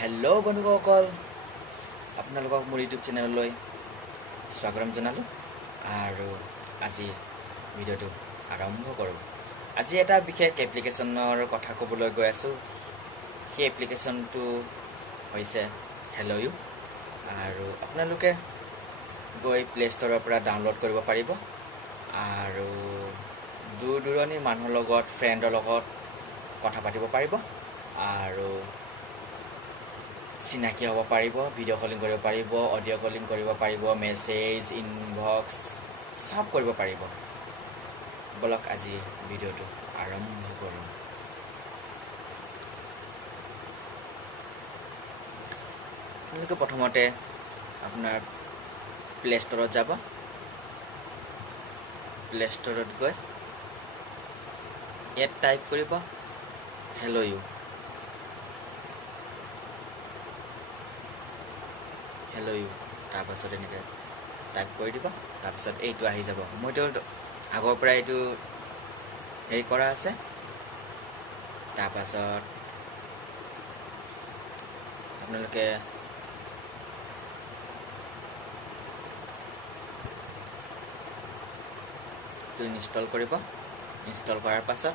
Hello' বন্ধুসকল, আপোনালোকক মোৰ ইউটিউব চেনেললৈ স্বাগতম জনালোঁ আৰু আজিৰ ভিডিঅ'টো আৰম্ভ কৰোঁ। আজি এটা বিশেষ এপ্লিকেশ্যনৰ কথা ক'বলৈ গৈ আছোঁ। সেই এপ্লিকেশ্যনটো হৈছে হেল্ল' ইউ আৰু আপোনালোকে গৈ প্লে' ষ্ট'ৰৰ পৰা ডাউনলোড কৰিব পাৰিব আৰু দূৰ দূৰণিৰ মানুহৰ লগত, ফ্ৰেণ্ডৰ লগত কথা পাতিব পাৰিব আৰু চিনাকি হ'ব পাৰিব, ভিডিঅ' কলিং কৰিব পাৰিব, অডিঅ' কলিং কৰিব পাৰিব, মেছেজ, ইনবক্স চব কৰিব পাৰিব। বলক আজি ভিডিঅ'টো আৰম্ভ কৰোঁ। আপোনালোকে প্ৰথমতে আপোনাৰ প্লে' ষ্ট'ৰত যাব। প্লে' ষ্ট'ৰত গৈ ইয়াত টাইপ কৰিব হেল্ল' ইউ। হেল্ল' ইউ তাৰপাছত এনেকৈ টাইপ কৰি দিব। তাৰপিছত এইটো আহি যাব। মইতো আগৰ পৰা এইটো হেৰি কৰা আছে। তাৰপাছত আপোনালোকে এইটো ইনষ্টল কৰিব। ইনষ্টল কৰাৰ পাছত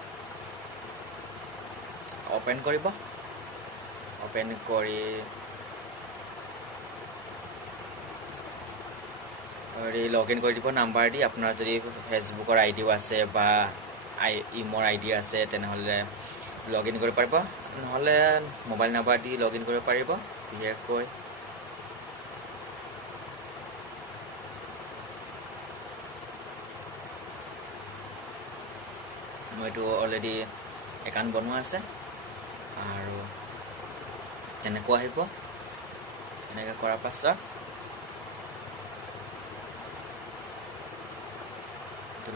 অ'পেন কৰিব। অ'পেন কৰি লগ ইন কৰি দিব নাম্বাৰ দি। আপোনাৰ যদি ফেচবুকৰ আই ডিও আছে বা ইমৰ আই ডি আছে তেনেহ'লে লগ ইন কৰিব পাৰিব, নহ'লে mobile number the log in কৰিব পাৰিব। বিশেষকৈ মইতো অলৰেডি একাউণ্ট বনোৱা আছে আৰু তেনেকুৱা আহিব। এনেকৈ কৰাৰ পাছত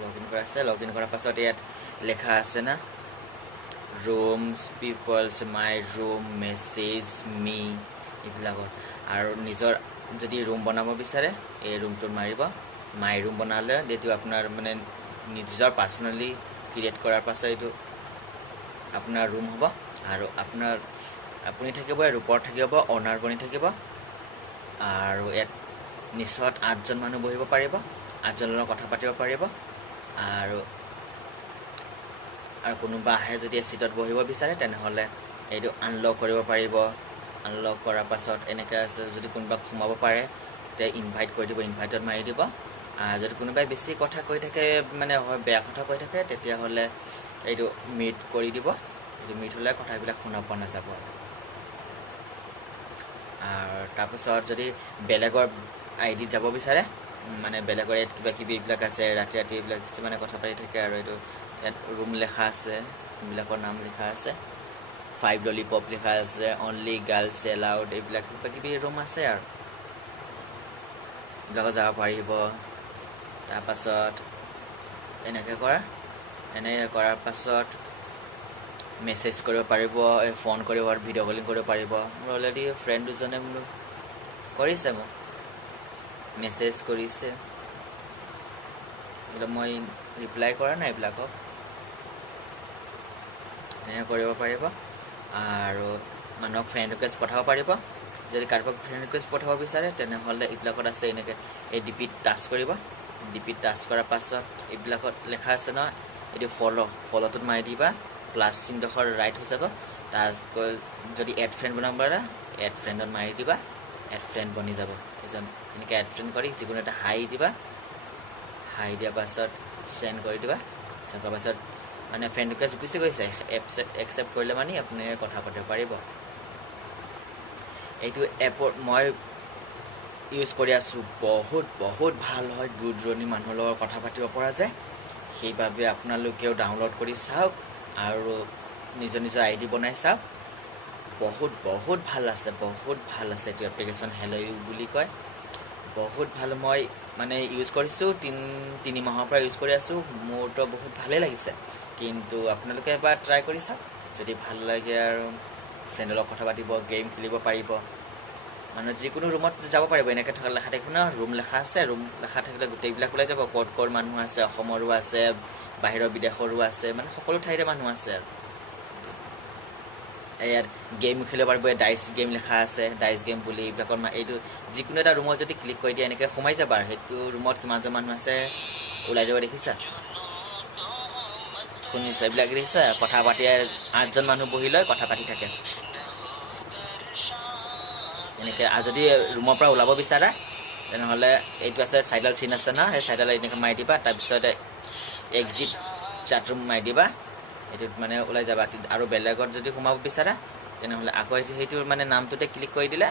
লগ ইন কৰা আছে। লগ ইন কৰাৰ পাছত ইয়াত লেখা আছে না, ৰুমছ, পিপলছ, মাই ৰুম, মেছেজ, মি, এইবিলাকত। আৰু নিজৰ যদি ৰুম বনাব বিচাৰে এই ৰুমটোত মাৰিব। মাই ৰুম বনালে এইটো আপোনাৰ মানে নিজৰ পাৰ্চনেলি ক্ৰিয়েট কৰাৰ পাছত এইটো আপোনাৰ ৰুম হ'ব আৰু আপুনি থাকিব, ইয়াৰ ওপৰত থাকিব অ'নাৰ বনি থাকিব আৰু ইয়াত নিচত 8জন মানুহ বহিব পাৰিব, 8জনৰ লগত কথা পাতিব পাৰিব। আৰু কোনোবা আহে যদি চিটত বহিব বিচাৰে তেনেহ'লে এইটো আনলক কৰিব পাৰিব। আনলক কৰাৰ পাছত এনেকৈ আছে, যদি কোনোবাক সোমাব পাৰে তে ইনভাইট কৰি দিব, ইনভাইটত মাৰি দিব। যদি কোনোবাই বেছি কথা কৈ থাকে, মানে বেয়া কথা কৈ থাকে, তেতিয়াহ'লে এইটো মিট কৰি দিব। এইটো মিট হ'লে কথাবিলাক শুনা পোৱা নাযাব। আৰু তাৰপিছত যদি বেলেগৰ আই ডিত যাব বিচাৰে, মানে বেলেগৰ ইয়াত কিবা কিবি এইবিলাক আছে, ৰাতি ৰাতি এইবিলাক কিছুমানে কথা পাতি থাকে আৰু এইটো ইয়াত ৰুম লেখা আছে, ৰুমবিলাকৰ নাম লিখা আছে, 5 ললিপপ লিখা আছে, অনলি গাৰ্লছ এলাউড, এইবিলাক কিবা কিবি ৰুম আছে আৰু এইবিলাকত যাব পাৰিব। তাৰপাছত এনেকৈ কৰাৰ পাছত মেছেজ কৰিব পাৰিব, ফোন কৰিব পাৰিব, ভিডিঅ' কলিং কৰিব পাৰিব। মোৰ অলৰেডি ফ্ৰেণ্ড দুজনে মোক কৰিছে, মোক মেছেজ কৰিছে, এইবিলাক মই ৰিপ্লাই কৰা নাই এইবিলাকক। এনেকৈ কৰিব পাৰিব আৰু মানুহক ফ্ৰেণ্ড ৰিকুৱেষ্ট পঠাব পাৰিব। যদি কাৰোবাক ফ্ৰেণ্ড ৰিকুৱেষ্ট পঠাব বিচাৰে তেনেহ'লে এইবিলাকত আছে, এনেকৈ এই ডিপিত টাচ কৰিব। ডিপিত টাচ কৰাৰ পাছত এইবিলাকত লেখা আছে নহয়, এইটো ফ'ল'টোত মাৰি দিবা, প্লাছ চিনডোখৰ ৰাইট হৈ যাব। তাৰপিছত যদি এড ফ্ৰেণ্ড বনাব পাৰে, এড ফ্ৰেণ্ডত মাৰি দিবা, এড ফ্ৰেণ্ড বনি যাব এজন। এনেকৈ এড ফ্ৰেণ্ড কৰি যিকোনো এটা হাই দিবা। হাই দিয়াৰ পাছত চেণ্ড কৰি দিবা। চেণ্ড কৰাৰ পাছত মানে ফ্ৰেণ্ড ৰিকুৱেষ্ট গুচি গৈছে, একচেপ্ট কৰিলে মানে আপুনি কথা পাতিব পাৰিব। এইটো এপত মই ইউজ কৰি আছোঁ, বহুত ভাল হয়, দূৰ দূৰণিৰ মানুহৰ লগত কথা পাতিব পৰা যায়। সেইবাবে আপোনালোকেও ডাউনলোড কৰি চাওক আৰু নিজৰ আই ডি বনাই চাওক। বহুত ভাল আছে, এইটো এপ্লিকেশ্যন হেল্ল' ইউ বুলি কয়। বহুত ভাল। মই মানে ইউজ কৰিছোঁ, 3 মাহৰ পৰা ইউজ কৰি আছোঁ। মোৰতো বহুত ভালেই লাগিছে, কিন্তু আপোনালোকে এবাৰ ট্ৰাই কৰি চাওক। যদি ভাল লাগে আৰু ফ্ৰেণ্ডৰ লগত কথা পাতিব, গেম খেলিব পাৰিব, মানে যিকোনো ৰুমত যাব পাৰিব। এনেকৈ থকা লেখা থাকিব ন, ৰুম লেখা আছে, ৰুম লেখা থাকিলে গোটেইবিলাক ওলাই যাব, ক'ত মানুহ আছে, অসমৰো আছে, বাহিৰৰ বিদেশৰো আছে, মানে সকলো ঠাইৰে মানুহ আছে আৰু ইয়াত গেম খেলিব পাৰিব ডাইচ গেম লিখা আছে ডাইচ গেম বুলি এইবিলাকৰ এইটো যিকোনো এটা ৰুমত যদি ক্লিক কৰি দিয়ে এনেকৈ সোমাই যাবা আৰু সেইটো ৰুমত কিমানজন মানুহ আছে ওলাই যাব দেখিছা শুনিছা এইবিলাক দেখিছা কথা পাতি 8জন মানুহ বহি লৈ কথা পাতি থাকে এনেকৈ যদি ৰুমৰ পৰা ওলাব বিচাৰা তেনেহ'লে এইটো আছে চাইডাল চিন আছে না সেই চাইডাল এনেকৈ মাৰি দিবা তাৰপিছত এক্সিট চাট ৰুম মাৰি দিবা এইটোত মানে ওলাই যাবা আৰু বেলেগত যদি সোমাব বিচাৰা তেনেহ'লে আকৌ সেইটোৰ মানে নামটোতে ক্লিক কৰি দিলে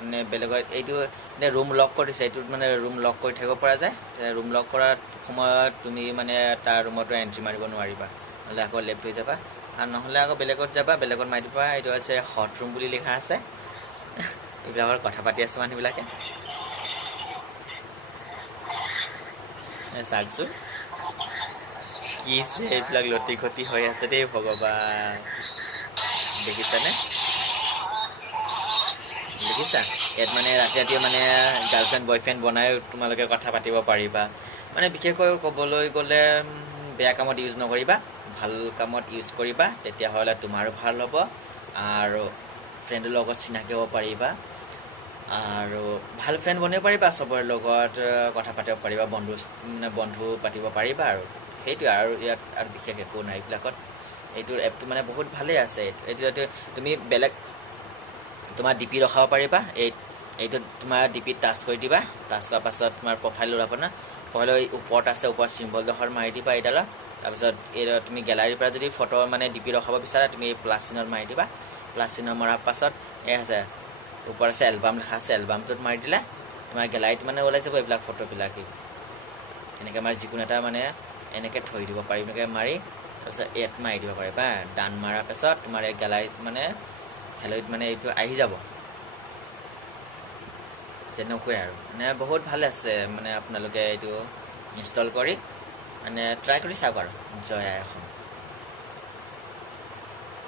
মানে বেলেগত এইটো মানে ৰুম লক কৰি দিছে এইটোত মানে ৰুম লক কৰি থাকিব পৰা যায় ৰুম লক কৰাৰ সময়ত তুমি মানে তাৰ ৰুমতো এণ্ট্ৰি মাৰিব নোৱাৰিবা নহ'লে আকৌ লেফ্ট হৈ যাবা আৰু নহ'লে আকৌ বেলেগত যাবা বেলেগত মাৰি দিবা এইটো আছে হট ৰুম বুলি লিখা আছে এইবিলাকৰ কথা পাতি আছে মানুহবিলাকে চাওকচোন কি যে এইবিলাক লতি ঘটি হৈ আছে দেই ভগৱান দেখিছানে দেখিছা ইয়াত মানে ৰাতি ৰাতি মানে গাৰ্লফ্ৰেণ্ড বয়ফ্ৰেণ্ড বনাই তোমালোকে কথা পাতিব পাৰিবা মানে বিশেষকৈ ক'বলৈ গ'লে বেয়া কামত ইউজ নকৰিবা ভাল কামত ইউজ কৰিবা তেতিয়াহ'লে তোমাৰো ভাল হ'ব আৰু ফ্ৰেণ্ডৰ লগত চিনাকি হ'ব পাৰিবা আৰু ভাল ফ্ৰেণ্ড বনিব পাৰিবা চবৰে লগত কথা পাতিব পাৰিবা বন্ধু পাতিব পাৰিবা আৰু সেইটোৱে আৰু ইয়াত আৰু বিশেষ একো নাই এইবিলাকত এইটোৰ এপটো মানে বহুত ভালেই আছে এইটো যাতে তুমি বেলেগ তোমাৰ ডিপি ৰখাব পাৰিবা এইটো তোমাৰ ডিপিত টাচ কৰি দিবা টাচ কৰাৰ পাছত তোমাৰ প্ৰফাইল ওলাব না প্ৰফাইলৰ ওপৰত আছে ওপৰত চিম্বলডোখৰ মাৰি দিবা এইডালত তাৰপিছত এই তুমি গেলাৰীৰ পৰা যদি ফটো মানে ডিপি ৰখাব বিচাৰা তুমি এই প্লাছ চিনত মাৰি দিবা প্লাছ চিনত মৰাৰ পাছত আছে ওপৰত আছে এলবাম লেখা আছে এলবামটোত মাৰি দিলে তোমাৰ গেলাৰীত মানে ওলাই যাব এইবিলাক ফটোবিলাক এনেকৈ মানে যিকোনো এটা মানে এনেকৈ থৈ দিব পাৰিম এনেকৈ মাৰি তাৰপিছত এড মাৰি দিব পাৰিবা ডান মৰাৰ পাছত তোমাৰ এই গেলাৰীত মানে হেল'ইত মানে এইটো আহি যাব তেনেকুৱাই আৰু মানে বহুত ভাল আছে মানে আপোনালোকে এইটো ইনষ্টল কৰি মানে ট্ৰাই কৰি চাওক আৰু জয় আই অসম